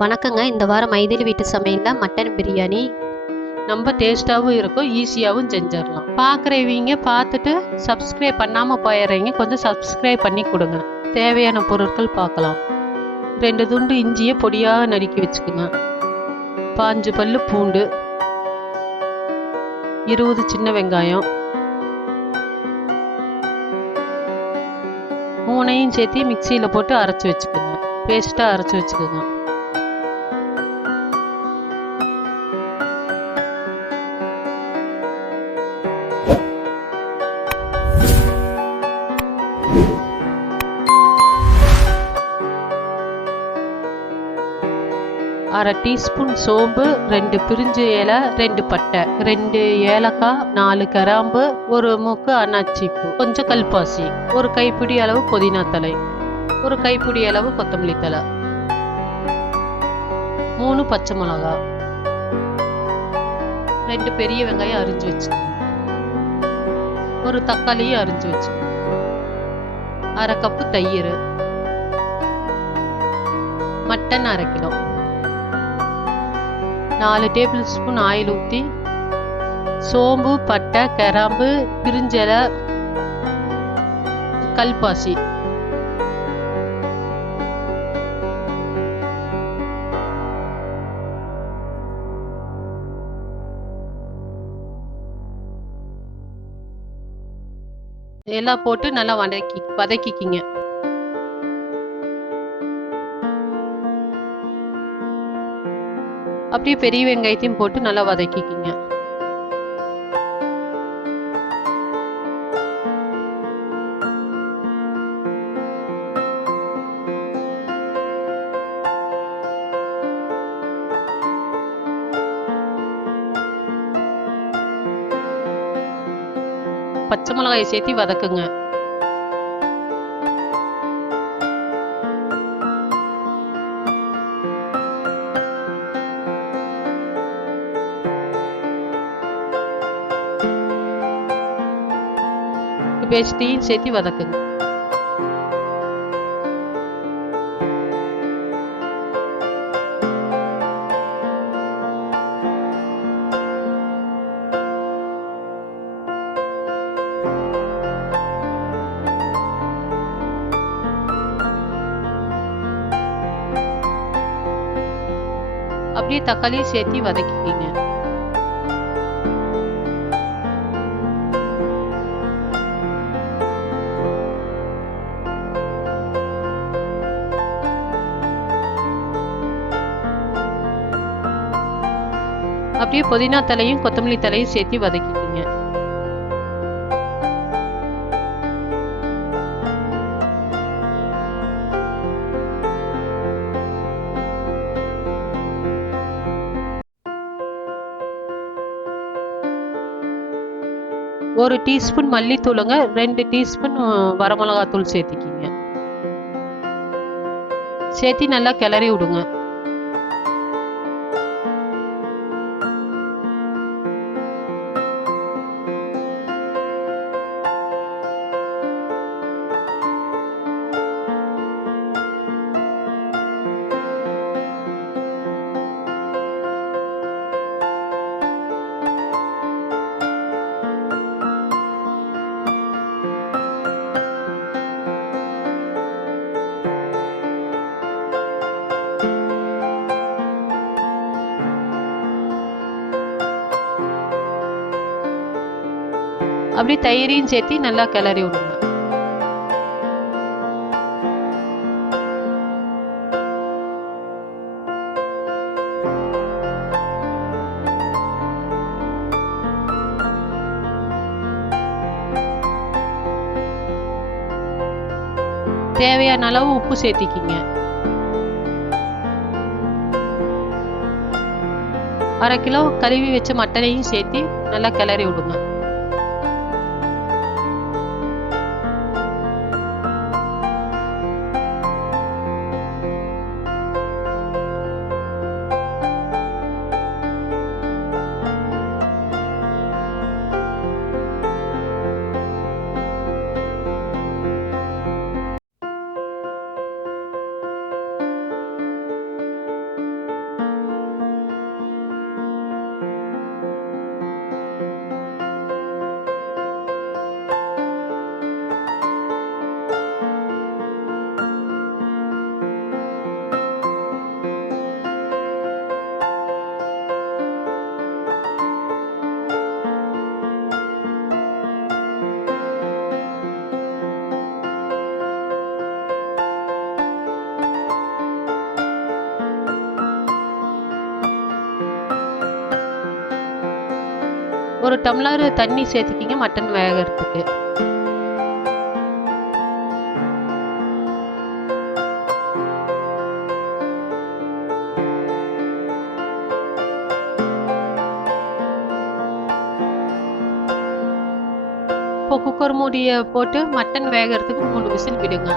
வணக்கங்க. இந்த வாரம் மைதிலி வீட்டு சமையலில் மட்டன் பிரியாணி. ரொம்ப டேஸ்ட்டாகவும் இருக்கும். ஈஸியாகவும் செஞ்சிடலாம். பார்க்குறவங்க பார்த்துட்டு சப்ஸ்கிரைப் பண்ணாமல் போயிடுறீங்க கொஞ்சம் சப்ஸ்கிரைப் பண்ணி கொடுங்க. தேவையான பொருட்கள் பார்க்கலாம். ரெண்டு துண்டு இஞ்சியை பொடியாக நறுக்கி வச்சுக்கோங்க. பாஞ்சு பல் பூண்டு. இருபது சின்ன வெங்காயம். மூணையும் சேர்த்து மிக்சியில் போட்டு அரைச்சி வச்சுக்கோங்க. பேஸ்ட்டாக அரைச்சி வச்சுக்கோங்க. அரை டீஸ்பூன் சோம்பு ரெண்டு பிரிஞ்சு இலை ரெண்டு பட்டை. ரெண்டு ஏலக்காய் நாலு கராம்பு ஒரு மூக்கு அன்னாச்சி கொஞ்சம் கல்பாசி. ஒரு கைப்பிடி அளவு புதினா தலை ஒரு கைப்பிடி அளவு கொத்தமல்லி தலை மூணு பச்சை மிளகா ரெண்டு பெரிய வெங்காயம் அரிஞ்சு வச்சு ஒரு தக்காளியும் அரிஞ்சு வச்சு அரை கப்பு தயிர். மட்டன் அரை கிலோ. நாலு டேபிள் ஸ்பூன் ஆயில் ஊற்றி சோம்பு பட்டை கிராம்பு பிரிஞ்சலை கல்பாசி. எல்லாம் போட்டு நல்லா வதக்கி வதக்கிக்கிங்க. அப்படியே பெரிய வெங்காயத்தையும் போட்டு நல்லா வதக்கிக்கிங்க. பச்சை மிளகாயை சேர்த்து வதக்குங்க. பேஸ்டையும் சேர்த்து வதக்குங்க அப்படியே தக்காளியும் சேர்த்து வதக்கிக்கிங்க அப்படியே புதினா தலையும் கொத்தமல்லி தலையும் சேர்த்து வதக்கிக்கிங்க. ஒரு டீஸ்பூன் மல்லித்தூளுங்க ரெண்டு டீஸ்பூன் வரமிளகாத்தூள் சேர்த்திக்கிங்க. சேர்த்தி நல்லா கிளறி விடுங்க. அப்படியே தயிரையும் சேர்த்து நல்லா கிளறி விடுங்க. தேவையான அளவு உப்பு சேர்த்திக்கிங்க. அரை கிலோ கழுவி வச்ச மட்டனையும் சேர்த்து நல்லா கிளறி விடுங்க. ஒரு டம்ளர் தண்ணி சேர்த்துக்கிங்க மட்டன் வேகிறதுக்கு. இப்போ குக்கர் மூடியை போட்டு மட்டன் வேகிறதுக்கு மூணு விசில் விடுங்க.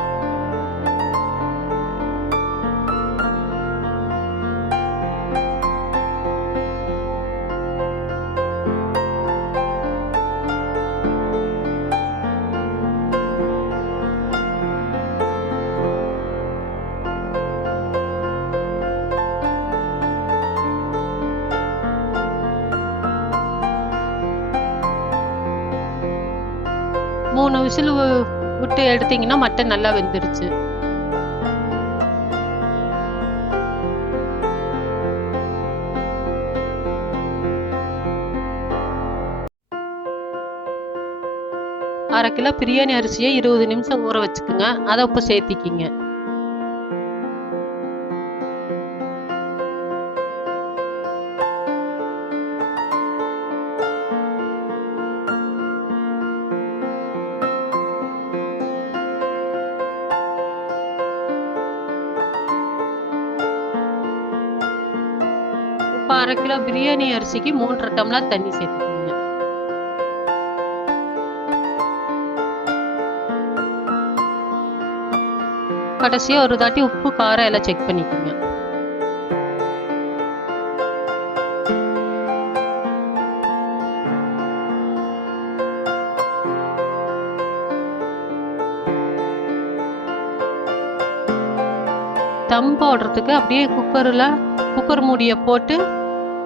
மூணு விசில் விட்டு எடுத்தீங்கன்னா மட்டன் நல்லா வெந்துருச்சு. அரை கிலோ பிரியாணி அரிசியை இருபது நிமிஷம் ஊற வச்சுக்கோங்க. அதை இப்போ சேர்த்திக்கிங்க. இப்போ அரை கிலோ பிரியாணி அரிசிக்கு மூன்றரை டம்ளர் தண்ணி சேர்த்துக்கோங்க. கடைசியாக ஒரு தாட்டி உப்பு காரம் எல்லாம் செக் பண்ணிக்கோங்க. தம் போடுறதுக்கு அப்படியே குக்கரில் குக்கர் மூடியை போட்டு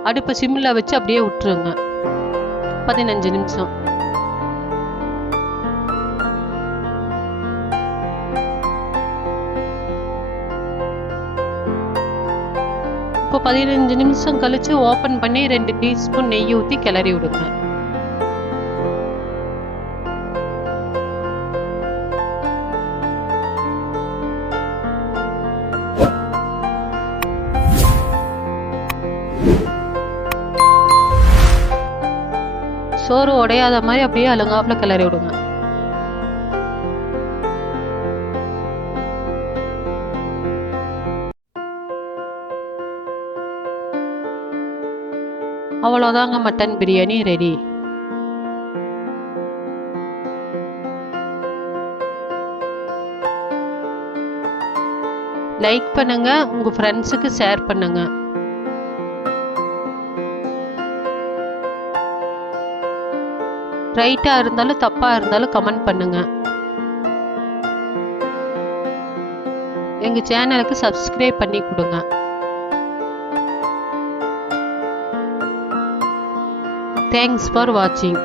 அடுப்பை சிம்மில் வச்சு அப்படியே விட்டுருங்க. பதினஞ்சு நிமிஷம். இப்போ பதினஞ்சு நிமிஷம் கழித்து ஓப்பன் பண்ணி ரெண்டு டீஸ்பூன் நெய் ஊற்றி கிளறி விடுங்க. சோறு உடையாத மாதிரி அப்படியே அழுங்காப்புல கிளறி விடுங்க. அவ்வளோதாங்க மட்டன் பிரியாணி ரெடி. லைக் பண்ணுங்க உங்க ஃப்ரெண்ட்ஸுக்கு ஷேர் பண்ணுங்க. ரைட்டாக இருந்தாலும் தப்பாக இருந்தாலும் கமெண்ட் பண்ணுங்க. எங்கள் சேனலுக்கு சப்ஸ்கிரைப் பண்ணி கொடுங்க. தேங்க்ஸ் ஃபார் வாட்சிங்